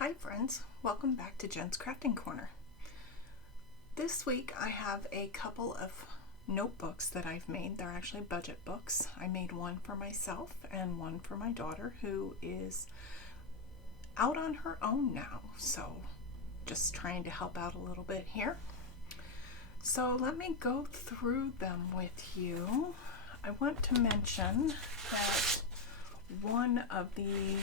Hi friends, welcome back to Jen's Crafting Corner. This week I have a couple of notebooks that I've made. They're actually budget books. I made one for myself and one for my daughter who is out on her own now. So just trying to help out a little bit here. So let me go through them with you. I want to mention that one of the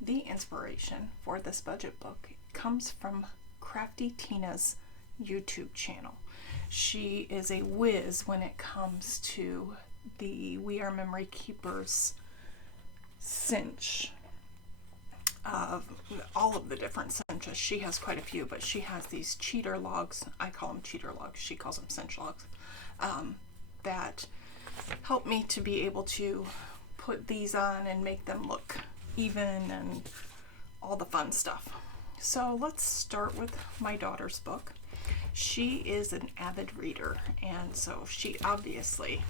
the inspiration for this budget book comes from Crafty Tinas YouTube channel. She is a whiz when it comes to the We Are Memory Keepers cinch of all of the different cinches. She has quite a few, but she has these cheater logs. I call them cheater logs. She calls them cinch logs. That help me to be able to put these on and make them look even and all the fun stuff. So let's start with my daughter's book. She is an avid reader, and so she obviously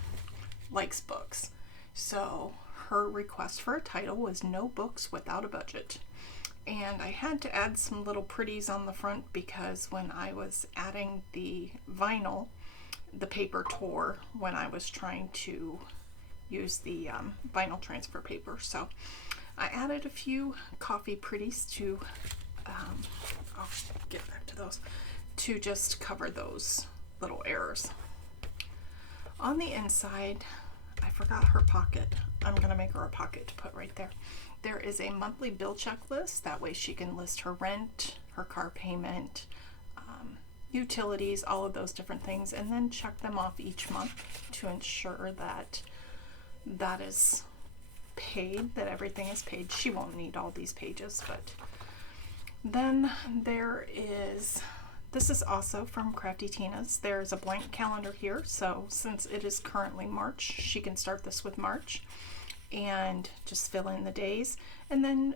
likes books. So her request for a title was No Books Without a Budget. And I had to add some little pretties on the front because when I was adding the vinyl, the paper tore when I was trying to use the vinyl transfer paper. So I added a few coffee pretties to, I'll get back to those, to just cover those little errors. On the inside, I forgot her pocket. I'm going to make her a pocket to put right there. There is a monthly bill checklist. That way she can list her rent, her car payment, utilities, all of those different things, and then check them off each month to ensure that that is paid, that everything is paid. She won't need all these pages, but then there is, this is also from Crafty Tinas. There's a blank calendar here, so since it is currently March, she can start this with March and just fill in the days. And then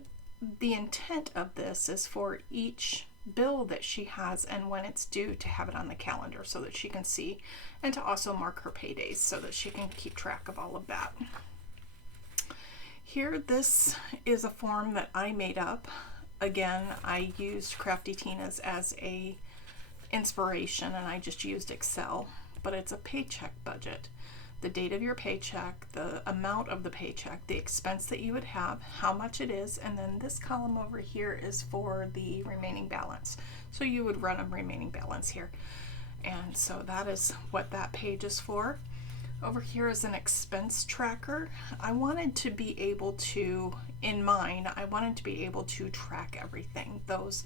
the intent of this is for each bill that she has and when it's due to have it on the calendar so that she can see, and to also mark her paydays so that she can keep track of all of that. Here, this is a form that I made up. Again, I used Crafty Tinas as a inspiration and I just used Excel, but it's a paycheck budget. The date of your paycheck, the amount of the paycheck, the expense that you would have, how much it is, and then this column over here is for the remaining balance. So you would run a remaining balance here. And so that is what that page is for. Over here is an expense tracker. I wanted to be able to, in mine, I wanted to be able to track everything. Those,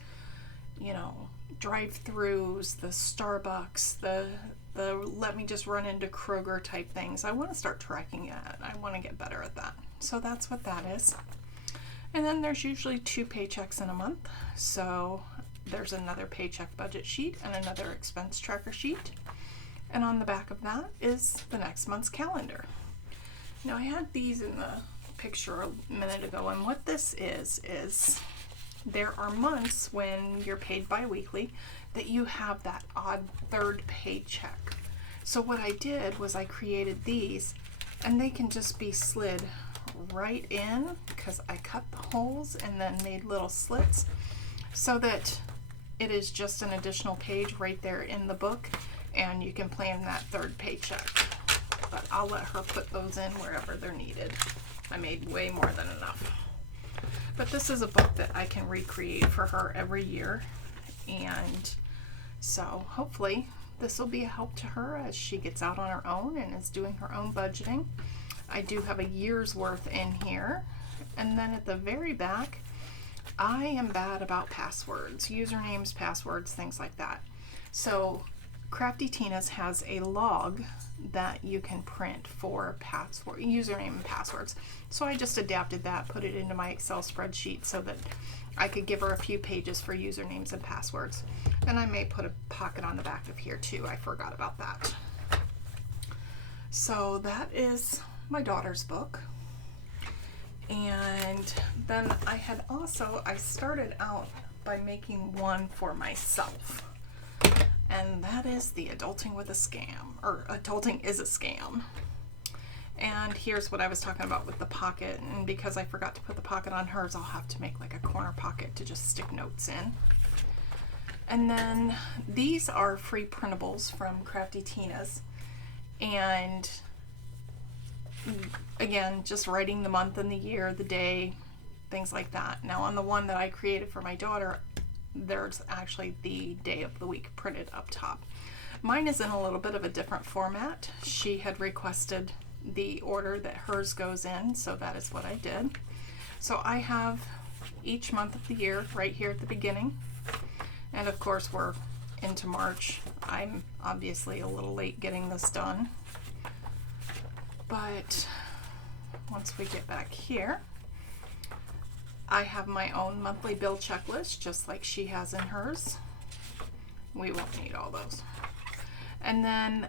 drive-thrus, the Starbucks, the let me just run into Kroger type things. I want to start tracking it. I want to get better at that. So that's what that is. And then there's usually 2 paychecks in a month. So there's another paycheck budget sheet and another expense tracker sheet. And on the back of that is the next month's calendar. Now I had these in the picture a minute ago, and what this is there are months when you're paid bi-weekly that you have that odd third paycheck. So what I did was I created these, and they can just be slid right in because I cut the holes and then made little slits so that it is just an additional page right there in the book, and you can plan that third paycheck. But I'll let her put those in wherever they're needed. I made way more than enough. But this is a book that I can recreate for her every year, and so hopefully this will be a help to her as she gets out on her own and is doing her own budgeting. I do have a year's worth in here, and then at the very back, I am bad about passwords, usernames, passwords, things like that. So Crafty Tinas has a log that you can print for password, username and passwords. So I just adapted that, put it into my Excel spreadsheet so that I could give her a few pages for usernames and passwords. And I may put a pocket on the back of here too. I forgot about that. So that is my daughter's book. And then I started out by making one for myself. And that is the Adulting with a Scam, or Adulting is a Scam. And here's what I was talking about with the pocket, and because I forgot to put the pocket on hers, I'll have to make like a corner pocket to just stick notes in. And then these are free printables from Crafty Tinas, and again, just writing the month and the year, the day, things like that. Now on the one that I created for my daughter, there's actually the day of the week printed up top. Mine is in a little bit of a different format. She had requested the order that hers goes in, so that is what I did. So I have each month of the year right here at the beginning, and of course we're into March. I'm obviously a little late getting this done, but once we get back here, I have my own monthly bill checklist just like she has in hers. We won't need all those. And then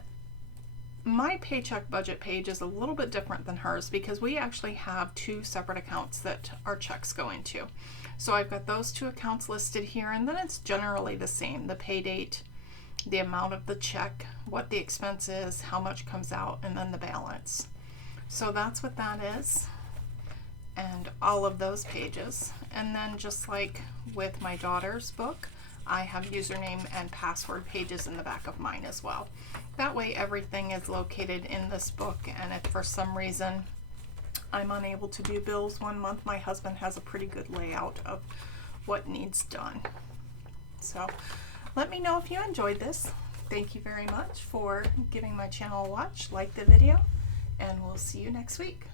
my paycheck budget page is a little bit different than hers because we actually have two separate accounts that our checks go into. So I've got those two accounts listed here, and then it's generally the same: the pay date, the amount of the check, what the expense is, how much comes out, and then the balance. So that's what that is, and all of those pages. And then just like with my daughter's book, I have username and password pages in the back of mine as well. That way everything is located in this book, and if for some reason I'm unable to do bills one month, my husband has a pretty good layout of what needs done. So let me know if you enjoyed this. Thank you very much for giving my channel a watch. Like the video, and we'll see you next week.